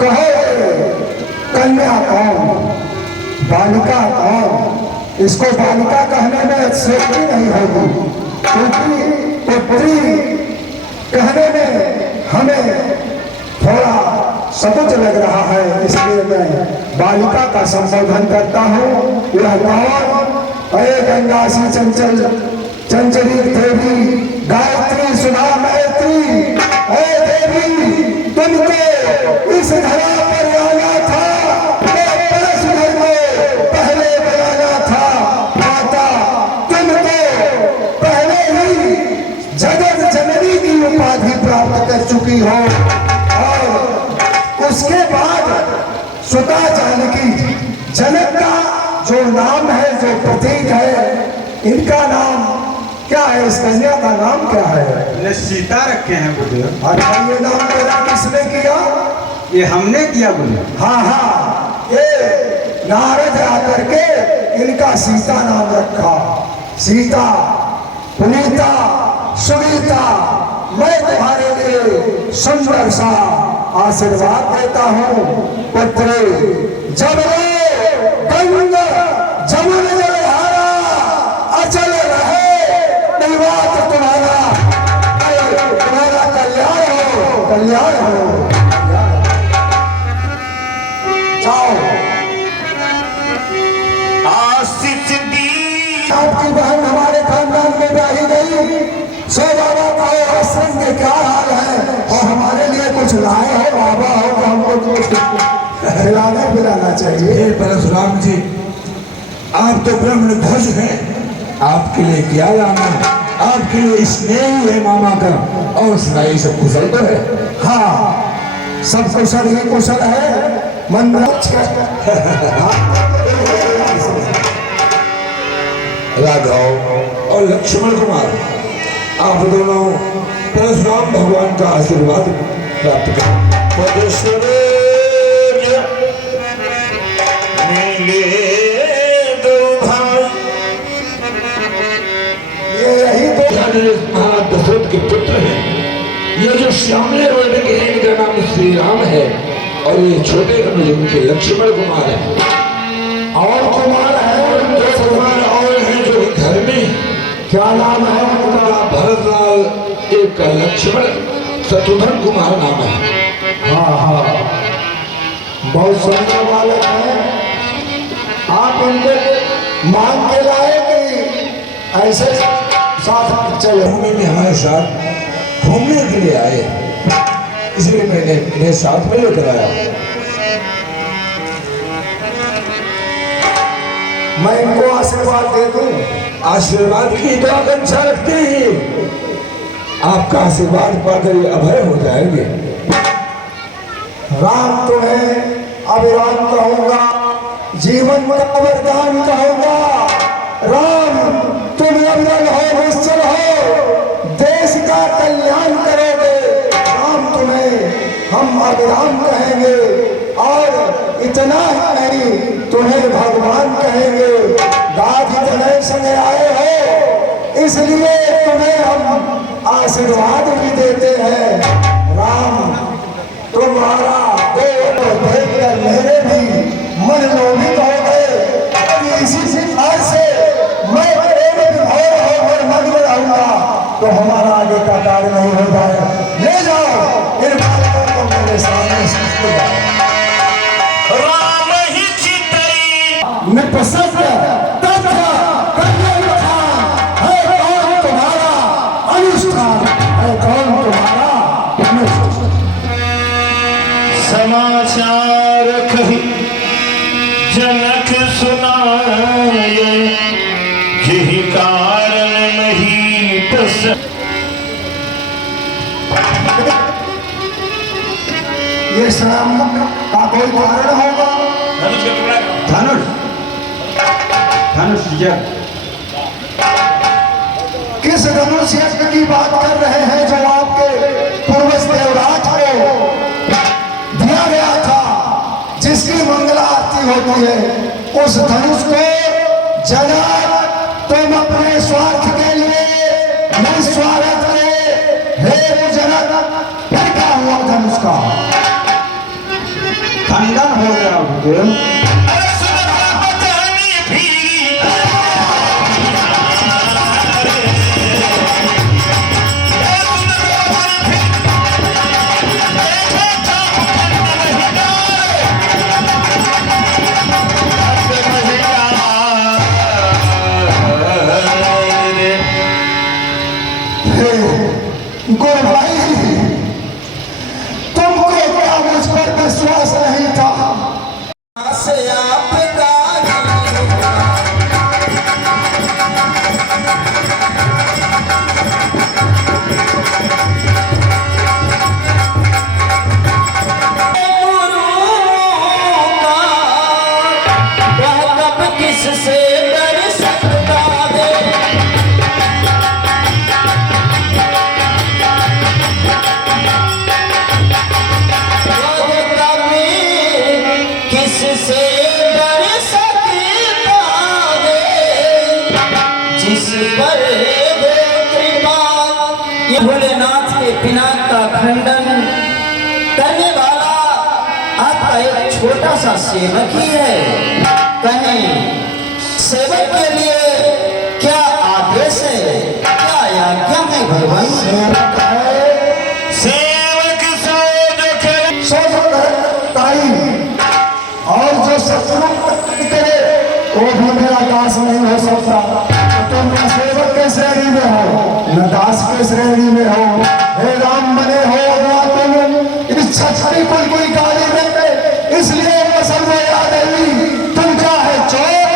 कहो कन्या कौन, बालिका कौन। इसको बालिका कहने में सेफ्टी नहीं होगी, क्योंकि पुत्री कहने में हमें थोड़ा सकुच लग रहा है, इसलिए मैं बालिका का संबोधन करता हूँ। यह कौन? अरे गंगा सी चंचल चंचली देवी गायत्री सुना मैत्री। अरे देवी तुमको इस धरा पर आना था, परस घर में पहले बनाना था। माता तुमको पहले ही जगत जननी की उपाधि प्राप्त कर चुकी हो, और उसके बाद सुता जानकी, जनक का जो नाम है, जो प्रतीक है, इनका नाम क्या है? इस कन्या का नाम क्या है? सीता रखे हैं गुरुदेव। अच्छा, ये नाम पैदा किसने किया? ये हमने किया गुरुदेव। हाँ हाँ, ये नारद आकर के इनका सीता नाम रखा। सीता, पुनीता, सुनीता, मैं तुम्हारे लिए सुंदर सा आशीर्वाद देता हूँ। पुत्री जब गंगा जमुन जलधारा अचल रहे, निवात तुम्हारा कल्याण हो, कल्याण हो। जाओ, आपकी बहन हमारे खानदान में ब्याही गई। सो बाबा का आश्रम के क्या हाल है, और हमारे लिए कुछ लाए हो बाबा, हो तो हमको कुछ खिलाना पिलाना चाहिए। परशुराम जी, आप तो ब्रह्म ध्वज हैं, आपके लिए क्या लाना? आपके लिए स्नेह है मामा का, और सुनाई सब कुशल तो है। हाँ, सब कुशल ही कुशल है। मंदिर राघव और लक्ष्मण कुमार, आप दोनों परशुराम भगवान का आशीर्वाद प्राप्त करें। दशरथ के पुत्र हैं। ये जो श्यामले वर्ण के हैं, इनका नाम श्री राम है, और ये छोटे उनके लक्ष्मण कुमार है। और कुमार है, दो कुमार और हैं जो घर में। क्या नाम है उनका? भरतलाल, एक का लक्ष्मण, शत्रुघ्न कुमार नाम है। हाँ हाँ, बहुत सुंदर बालक है। आप इनके मांग के लाए कि ऐसे साथ चले? घूमने में हमारे साथ घूमने के लिए आए, इसलिए मैंने इन्हें साथ में लेकर आया। मैं इनको आशीर्वाद दे दूं? आशीर्वाद की तो आकांक्षा रखते ही आपका आशीर्वाद पाकर ये अभय हो जाएंगे। राम तुम्हें अभिराम कहूंगा, जीवन का वरदान कहूंगा। राम तुम अविरल हो, निश्चल हो, देश का कल्याण करोगे। राम तुम्हें हम अभिराम कहेंगे, और इतना ही नहीं, तुम्हें भगवान कहेंगे। दाद इतने संगे आए हो, इसलिए तुम्हें हम आशीर्वाद भी देते हैं। राम तुम्हारा देखकर मेरे भी मन लोभित हो गए कि इसी सिद्धांत से मैं प्रेम विभोर होकर मग्न रहूंगा, तो हमारा आगे का कार्य नहीं हो जाए। ले जाओ इन बातों को मेरे सामने से। राम ही चितई निपसक तथा कन्या है कौन तुम्हारा अनुष्ठान, है कौन तुम्हारा अनुष्ठान। समाचार कही जनक सुनाए, यही कारण नहीं पसंद। ये श्राम का कोई कारण होगा? धनुष धनुष यज्ञ। किस धनुष यज्ञ की बात कर रहे हैं जो आपके पूर्वज देवराज को दिया गया था, जिसकी मंगला आरती होती है? उस धनुष को जनक तुम अपने स्वार्थ के लिए निस्वार्थ के हे जनक, फिर क्या हुआ धनुष का? खंडन हो गया गुरुदेव। अरे सुनता बतानी फिरी गुरु भाई, तुमको क्या मुझ पर विश्वास नहीं था? से आपका किससे डर सकता है? किससे डर सकता है जिस पर हो कृपा? ये भोलेनाथ के पिनाक का खंडन करने वाला आपका एक छोटा सा सेवक ही है। कहें सेवक के लिए क्या आदेश है, क्या आज्ञा है भगवान? सेवक है, सेवक सो जो करे ताई, और जो शत्रु करे वो भी मेरा दास नहीं हो सकता। तो तुम न सेवक के श्रेणी में हो न दास के श्रेणी में हो। हे राम बने हो या तुम इस छछरी कुल की गाली में, इसलिए मसल में याद आई तुम क्या है चोर,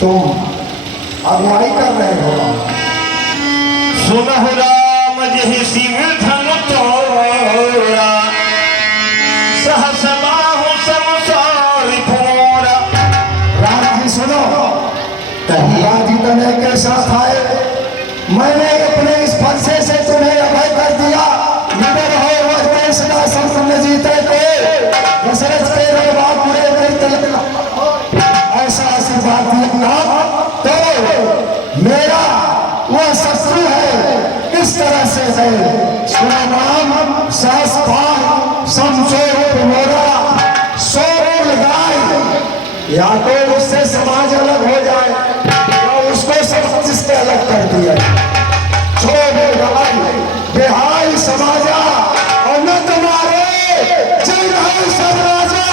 तुम अगुवाई कर रहे हो। सुनहु राम जहि सिंह धन तोड़ा सहस बाहु संसार फोड़ा। राम जी सुनो, जी तने के साथ आए, मैंने अपने इस फंसे से तुम्हें अभय कर दिया। निडर हो वह देश का संपन्न जीते थे, दशरथ के रघुवा पूरे करते ऐसा आशीर्वाद दिया तो मेरा वह शत्रु है इस तरह से है। सुना नाम सास पान समचोर मोरा सोर गाय, या तो उससे समाज अलग हो जाए या उसको समाज से अलग कर दिया। छोड़ो गाय बेहाई समाजा और न तुम्हारे जय भाई सब राजा,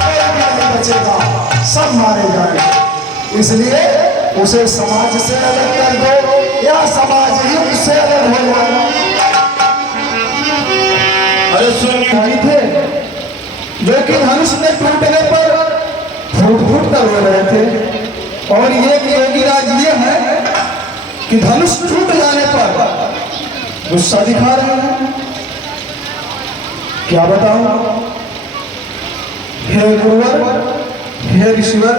कोई भी नहीं बचेगा, सब मारे जाए। इसलिए उसे समाज से अलग कर दो या समाज ही उससे अलग हो जाए। अरे सुनिए थे जो कि धनुष में टूटने पर फूट फूट कर रो रहे थे, और ये योगीराज ये है कि धनुष टूट जाने पर गुस्सा दिखा रहे हैं। क्या बताऊं? हे गुरुवर, हे ईश्वर,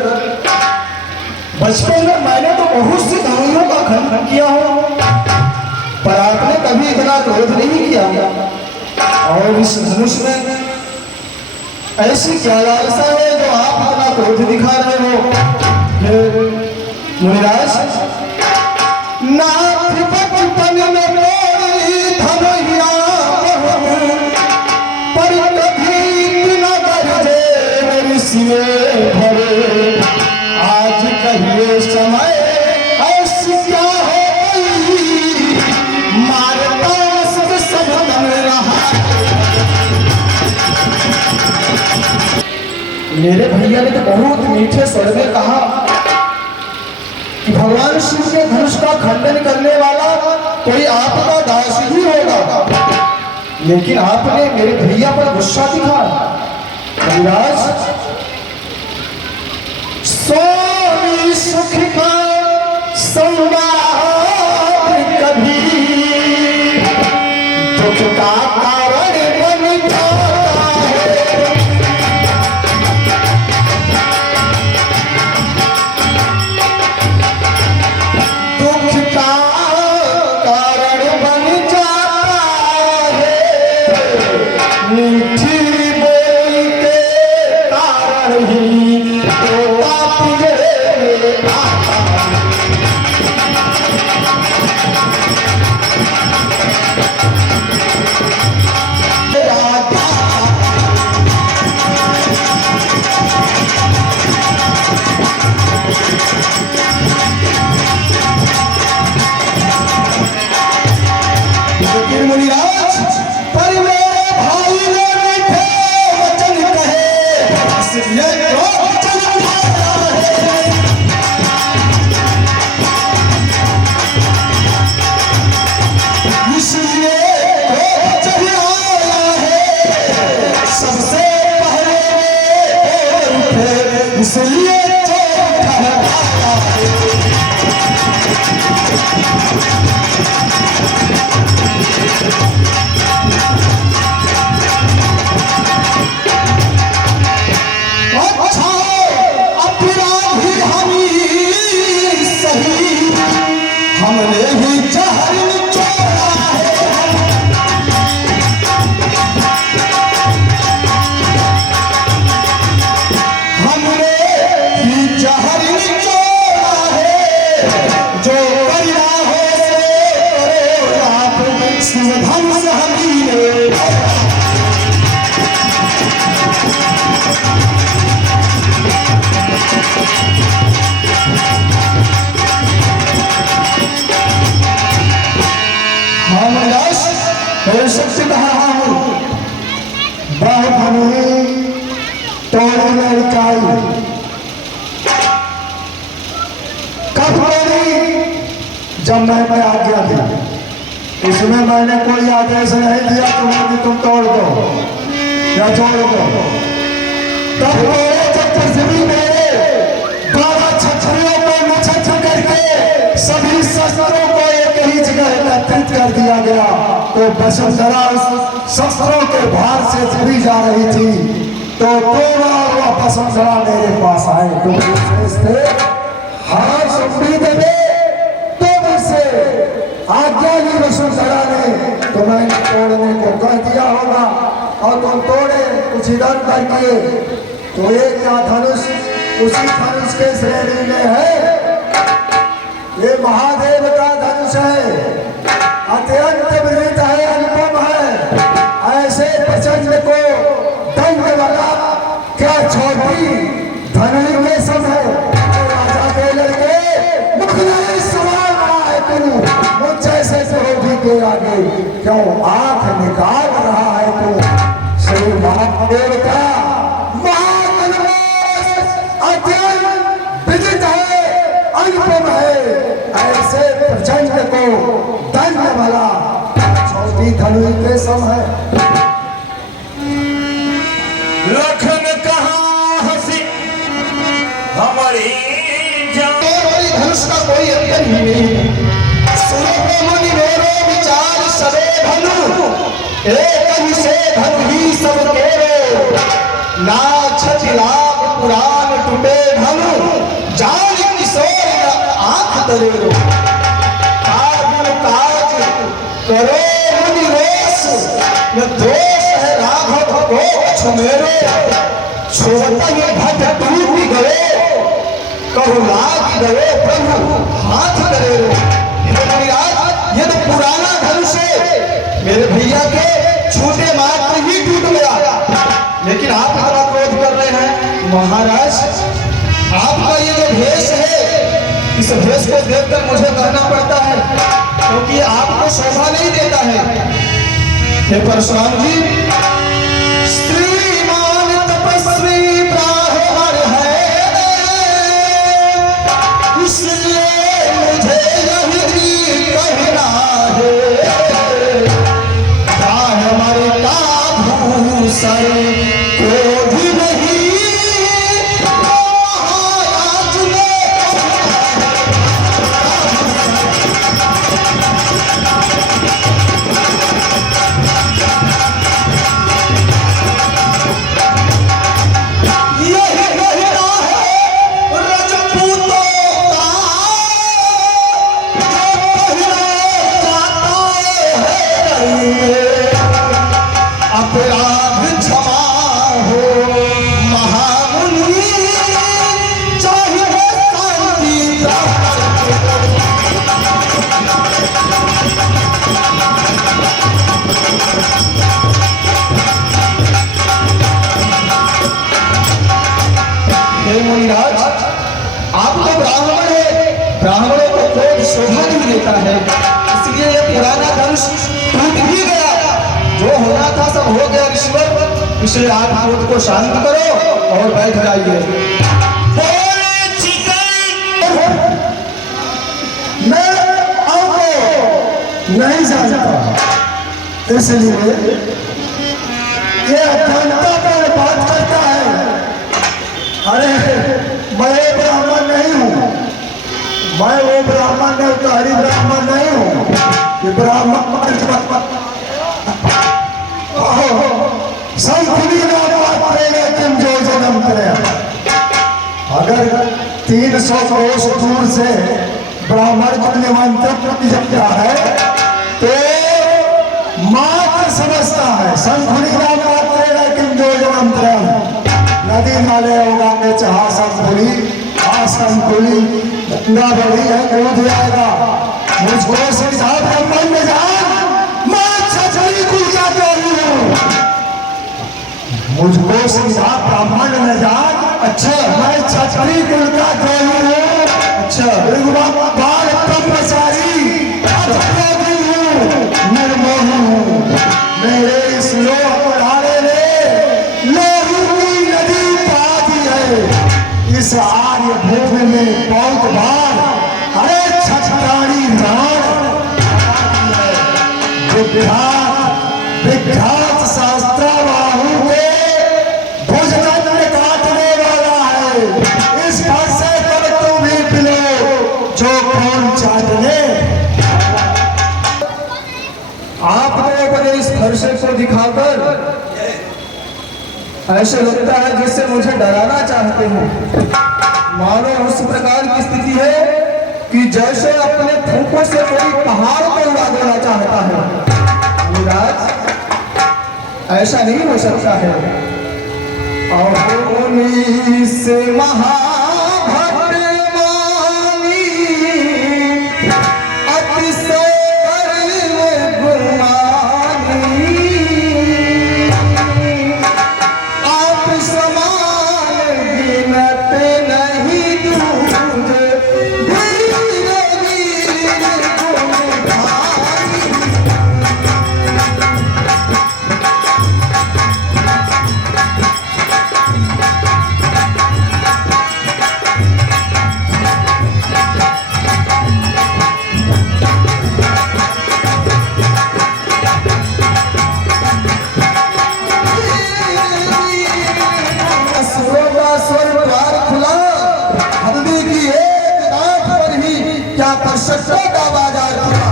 बचपन में मैंने तो बहुत सी धनुषों का खंडन किया हो, पर आपने कभी इतना क्रोध नहीं किया। और इस धनुष में ऐसी क्या लालसा है जो आप इतना क्रोध दिखा रहे हो? मुनिराज, नाथ बचपन में मोरी धनुया पर कभी न गरजे मेरी सिए भरे। आज कहिए समय ऐसी क्या हो गई, मारता सब समझ रहा। मेरे भैया ने तो बहुत मीठे स्वर में कहा कि भगवान शिव के धनुष का खंडन करने वाला कोई आपका दास ही होगा, लेकिन आपने मेरे भैया पर गुस्सा दिखा। महाराज, सोनी सुख का संवाद कभी दुख का कारण बन जाता है। दुख का कारण बन जाता है, मीठी बोली के कारण ही तोता पिंजरे में आता है। सच कहा हूं, बहुत हमें तोड़ी में इकाई कब तोड़ी? जब मैंने आज्ञा दी। इसमें मैंने कोई आदेश नहीं दिया तुम्हें कि तुम तोड़ दो या जोड़ दो। तब तोड़े जब पृथ्वी मेरे 12 छतरियों को निछत्र करके सभी शस्त्रों को एक ही जगह एकत्रित कर दिया गया, तो वसुंधरा उस शस्त्रों के भार से चली जा रही थी, तो तोड़ा हुआ वसुंधरा मेरे पास आए। तो हाँ सुनती देवे तो मुझसे आज्ञा ली वसुंधरा ने, तो मैंने तोड़ने को कह दिया होगा और तुम तोड़े कुछ इधर करके। तो ये क्या धनुष उसी धनुष के श्रेणी में है, ये महादेव का धनुष है, अत्यंत विदित है, अनुपम है। ऐसे प्रचंड को दंड वाला क्या छोटी धनुष में सब है। राजा के लड़के मुखलाई सवाल रहा है तू मुझ जैसे विरोधी के आगे क्यों आंख निकाल रहा है तू। श्री महादेव का अत्यंत विदित है, अनुपम है। ऐसे प्रचंड को दंड वाला छोटी धनुष के सम है। लखन कहाँ हंसी हमारी जान। धनुष का कोई अंतर ही नहीं। सुनो मुनि मेरो विचार सबे धनु, एक ही से धनु ही सब केरो। ना छति लाभ पुराण टूटे धनु, जान किशोर आंख तरेरो। काज काज करो मुनि रोष, न दोष है राघव को छुमेरो। छोटा ही भट टूट गए, कहु लाग गए प्रभु हाथ करे। ये तो पुराना धनुष है, मेरे भैया के छोटे मात्र ही टूट गया, लेकिन आप इतना क्रोध कर रहे हैं। महाराज आपका ये जो भेष है, इस भेष को देखकर मुझे कहना पड़ता है, क्योंकि आपको शोभा नहीं देता है। हे परशुराम जी, श्रीमान तपस्वी ब्राह्मण है, इसलिए मुझे यही कहना है। हमारे का भूषण क्रोध नहीं, महाराज ने आप तो ब्राह्मण है, ब्राह्मणों को क्रोध शोभा नहीं देता है, इसलिए ये पुराना धनुष टूट भी गया। जो होना था सब हो गया ईश्वर, इसलिए आप क्रोध को शांत करो और बैठ जाइए। मैं आपको नहीं जानता, इसलिए ये अज्ञानता पर बात करता है। अरे मैं ब्राह्मण नहीं हूँ, मैं वो ब्राह्मण नहीं, उत्तरी ब्राह्मण नहीं हूँ। ये ब्राह्मण संकुली तुम जो जन्म करे। अगर 300 कोस दूर से ब्राह्मण को निमंत्रण जाता है तो मात्र समझता है संकुली तुम जो जन्म करे। नदी नाले होगा में चाह संकुली, संकुली गंगा बड़ी है, कूद जाएगा। मुझको सीधा ब्राह्मण में जान, मैं छछरी कुल का हूँ। मुझको सीधा ब्राह्मण में जान, अच्छा मैं छछरी कुल का हूँ। अच्छा बाल ब्रह्मचारी निर्मोही हूँ, मैं दिखाकर ऐसे लगता है जिससे मुझे डराना चाहते हो। मानो उस प्रकार की स्थिति है कि जैसे अपने फूंकों से कोई पहाड़ को उड़ा देना चाहता है। युवराज, ऐसा नहीं हो सकता है। और उन्हीं से महाभक्त मानी अतिशय कर्म गुमानी, आप समान गिनत नहीं दूजे, वीर वीर गुण भानी। असुरों का स्वर द्वार खुला, हल्दी की एक गांठ पर ही क्या परशक्तों का बाजार खुला।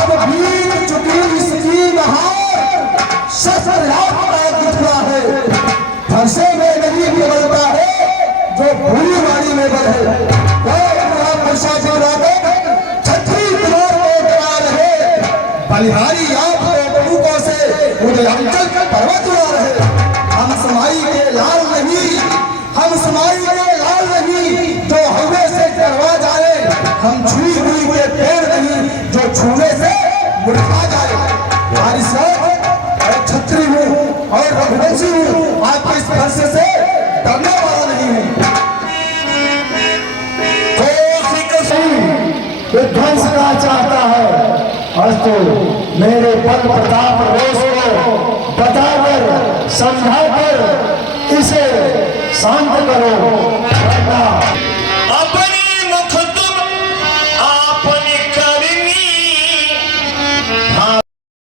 अब बीत चुकी इसकी बहार, शस्त्र यात्रा दिखला है। फरसे में नहीं बदलता है जो भूरी वाली में बढ़े। वर्षा जो रात छठी दीवार को डरा रहे, बलिहारी आप टूकों से मुझे अंचल पर्वत उड़ा रहे। हम समाई के लाल नहीं, हम समाई के लाल नहीं जो हवे से करवा जाए। हम छुई हुई के पेड़ नहीं जो छूने से मुरझा जाए। हमारी मैं छत्री हूँ और रघुवंशी हूँ, आपके इस स्पर्श से डरने वाला नहीं हूँ। विध्वंस का चाहता है, अस्तु मेरे बल प्रताप रोष को बताकर समझाकर इसे शांत करो।